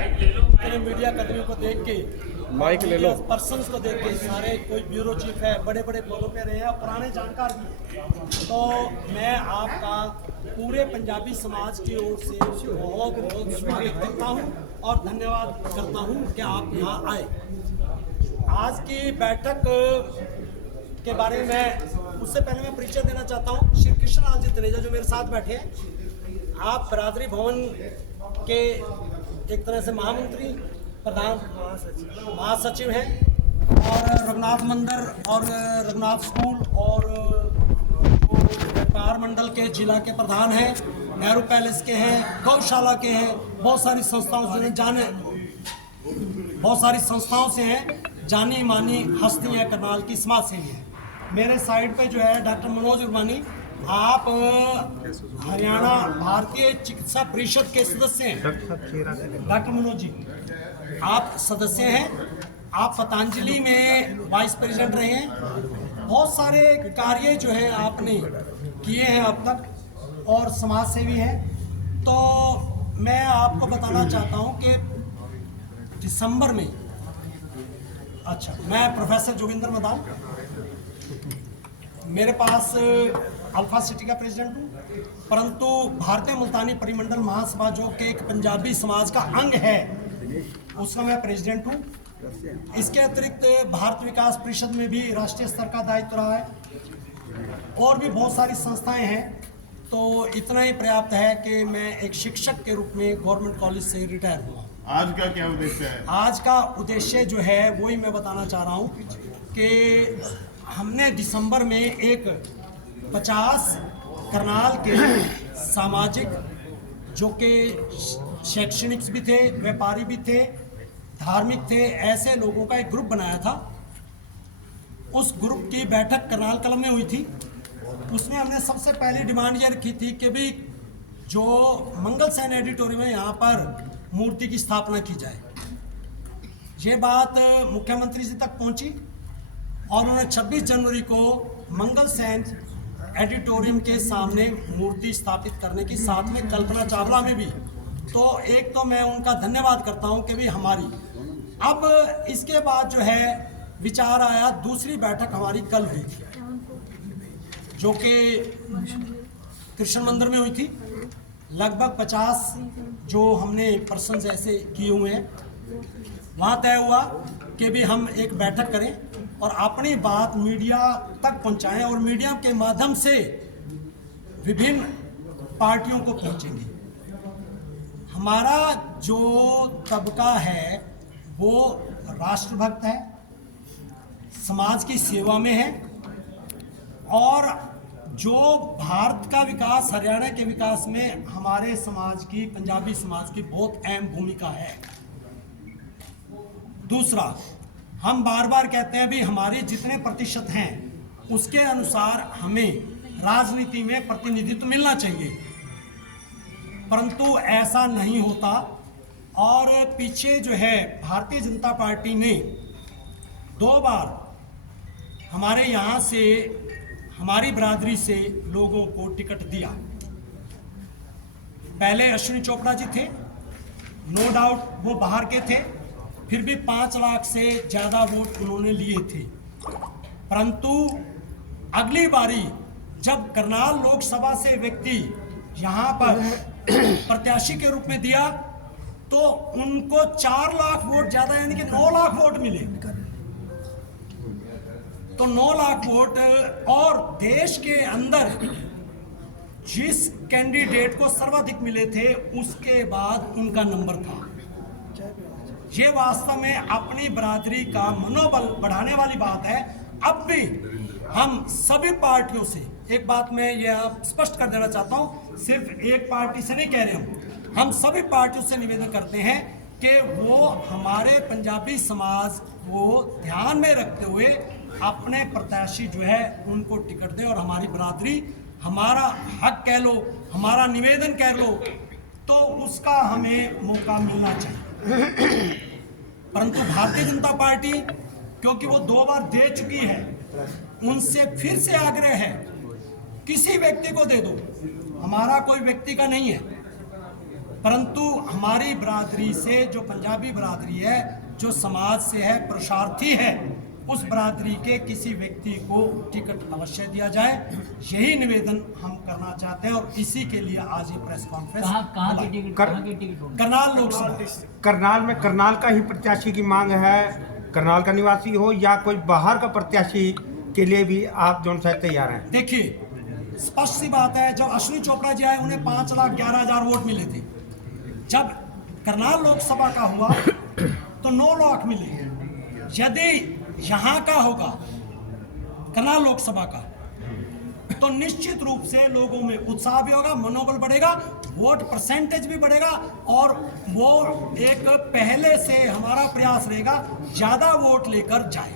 इतने मीडिया कर्मियों को देख के, माइक ले लो, पर्सन्स को देख के, सारे कोई ब्यूरो चीफ है, बड़े बड़े पदों पे रहे हैं और पुराने जानकार भी हैं, तो मैं आपका पूरे पंजाबी समाज की ओर से बहुत बहुत स्वागत करता हूँ और धन्यवाद करता हूँ कि आप यहाँ आए। आज की बैठक के बारे में उससे पहले मैं परिचय देना चाहता हूँ। श्री कृष्ण लाल जी तनेजा जो मेरे साथ बैठे हैं, आप बरादरी भवन के एक तरह से महामंत्री, प्रधान महासचिव हैं और रघुनाथ मंदिर और रघुनाथ स्कूल और व्यापार मंडल के जिला के प्रधान हैं, नेहरू पैलेस के हैं, गौशाला के हैं, बहुत सारी संस्थाओं से हैं, जानी मानी हस्ती है, करनाल की समाज सेवी है। मेरे साइड पे जो है डॉक्टर मनोज उर्वानी, आप हरियाणा भारतीय चिकित्सा परिषद के सदस्य हैं। डॉक्टर मनोज जी, आप सदस्य हैं, आप पतंजलि में वाइस प्रेसिडेंट रहे हैं, बहुत सारे कार्य जो है आपने किए हैं अब तक और समाज सेवी हैं। तो मैं आपको बताना चाहता हूं कि दिसंबर में, अच्छा, मैं प्रोफेसर जोगिंदर मदान, मेरे पास अल्फा सिटी का प्रेसिडेंट हूँ, परंतु भारतीय मुल्तानी परिमंडल महासभा जो कि एक पंजाबी समाज का अंग है, उसका मैं प्रेसिडेंट हूँ। इसके अतिरिक्त भारत विकास परिषद में भी राष्ट्रीय स्तर का दायित्व रहा है और भी बहुत सारी संस्थाएं हैं। तो इतना ही पर्याप्त है कि मैं एक शिक्षक के रूप में गवर्नमेंट कॉलेज से रिटायर हुआ। आज का क्या उद्देश्य है? आज का उद्देश्य जो है वही मैं बताना चाह रहा हूँ कि हमने दिसंबर में एक 50 करनाल के सामाजिक, जो कि शैक्षणिक भी थे, व्यापारी भी थे, धार्मिक थे, ऐसे लोगों का एक ग्रुप बनाया था। उस ग्रुप की बैठक करनाल कलम में हुई थी। उसमें हमने सबसे पहली डिमांड ये रखी थी कि भी जो मंगल सैन एडिटोरियम है, यहाँ पर मूर्ति की स्थापना की जाए। ये बात मुख्यमंत्री जी तक पहुंची और उन्होंने 26 जनवरी को मंगल सैन एडिटोरियम के सामने मूर्ति स्थापित करने की, साथ में कल्पना चावला में भी। तो एक तो मैं उनका धन्यवाद करता हूं कि भी हमारी, अब इसके बाद जो है विचार आया, दूसरी बैठक हमारी कल हुई थी जो कि कृष्ण मंदिर में हुई थी। लगभग 50 जो हमने पर्सन्स ऐसे किए हुए हैं, वहाँ तय हुआ कि भी हम एक बैठक करें और अपनी बात मीडिया तक पहुंचाएं और मीडिया के माध्यम से विभिन्न पार्टियों को पहुंचेंगे। हमारा जो तबका है वो राष्ट्रभक्त है, समाज की सेवा में है और जो भारत का विकास, हरियाणा के विकास में हमारे समाज की, पंजाबी समाज की बहुत अहम भूमिका है। दूसरा, हम बार बार कहते हैं भी हमारे जितने प्रतिशत हैं उसके अनुसार हमें राजनीति में प्रतिनिधित्व मिलना चाहिए, परंतु ऐसा नहीं होता। और पीछे जो है भारतीय जनता पार्टी ने 2 बार हमारे यहाँ से, हमारी बरादरी से लोगों को टिकट दिया। पहले अश्विनी चोपड़ा जी थे, नो डाउट वो बाहर के थे, फिर भी 5 लाख से ज़्यादा वोट उन्होंने लिए थे। परंतु अगली बारी जब करनाल लोकसभा से व्यक्ति यहाँ पर प्रत्याशी के रूप में दिया तो उनको 4 लाख वोट ज़्यादा, यानी कि 9 लाख वोट मिले। तो 9 लाख वोट, और देश के अंदर जिस कैंडिडेट को सर्वाधिक मिले थे उसके बाद उनका नंबर था। ये वास्तव में अपनी बरादरी का मनोबल बढ़ाने वाली बात है। अब भी हम सभी पार्टियों से, एक बात मैं यह स्पष्ट कर देना चाहता हूं, सिर्फ एक पार्टी से नहीं कह रहे हम सभी पार्टियों से निवेदन करते हैं कि वो हमारे पंजाबी समाज को ध्यान में रखते हुए अपने प्रत्याशी जो है उनको टिकट दें और हमारी बरादरी, हमारा हक कह लो, हमारा निवेदन कह लो, तो उसका हमें मौका मिलना चाहिए। परंतु भारतीय जनता पार्टी, क्योंकि वो 2 बार दे चुकी है, उनसे फिर से आग्रह है, किसी व्यक्ति को दे दो, हमारा कोई व्यक्ति का नहीं है, परंतु हमारी बरादरी से जो पंजाबी बरादरी है, जो समाज से है, पुरुषार्थी है, उस बरादरी के किसी व्यक्ति को टिकट अवश्य दिया जाए। यही निवेदन हम करना चाहते हैं और इसी के लिए आज ये प्रेस कॉन्फ्रेंस कहाँ की टिकट करनाल लोकसभा। करनाल में करनाल का ही प्रत्याशी की मांग है, करनाल का निवासी हो या कोई बाहर का प्रत्याशी के लिए भी आप जो है तैयार हैं? देखिए, स्पष्ट सी बात है, जब अश्विनी चोपड़ा जी आए उन्हें 5,11,000 वोट मिले थे। जब करनाल लोकसभा का हुआ तो 9 लाख मिले। यदि यहाँ का होगा करनाल लोकसभा का तो निश्चित रूप से लोगों में उत्साह भी होगा, मनोबल बढ़ेगा, वोट परसेंटेज भी बढ़ेगा और वो एक पहले से हमारा प्रयास रहेगा ज्यादा वोट लेकर जाए।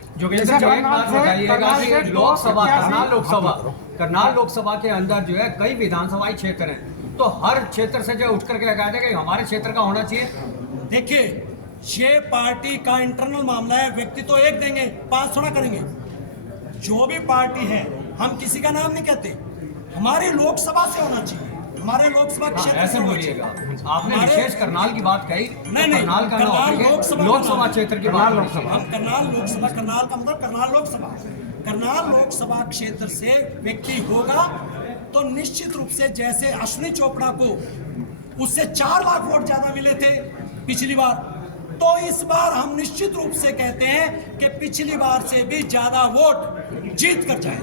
करनाल लोकसभा के अंदर जो है कई विधानसभाई क्षेत्र हैं, तो हर क्षेत्र से जो उठ करके लगाया जाएगा कि हमारे क्षेत्र का होना चाहिए। देखिए, ये पार्टी का इंटरनल मामला है, व्यक्ति तो एक देंगे, 5 थोड़ा करेंगे। जो भी पार्टी है, हम किसी का नाम नहीं कहते, हमारी लोकसभा से होना चाहिए, हमारे लोकसभा क्षेत्र ऐसे से बोलिएगा। आपने विशेष करनाल की बात कही, नहीं, करनाल का करनाल लोकसभा क्षेत्र की बात। हम करनाल लोकसभा, करनाल का मतलब करनाल लोकसभा, करनाल लोकसभा क्षेत्र से व्यक्ति होगा तो निश्चित रूप से जैसे अश्विनी चोपड़ा को उससे 4 लाख वोट ज्यादा मिले थे पिछली बार, तो इस बार हम निश्चित रूप से कहते हैं कि पिछली बार से भी ज्यादा वोट जीत कर जाए।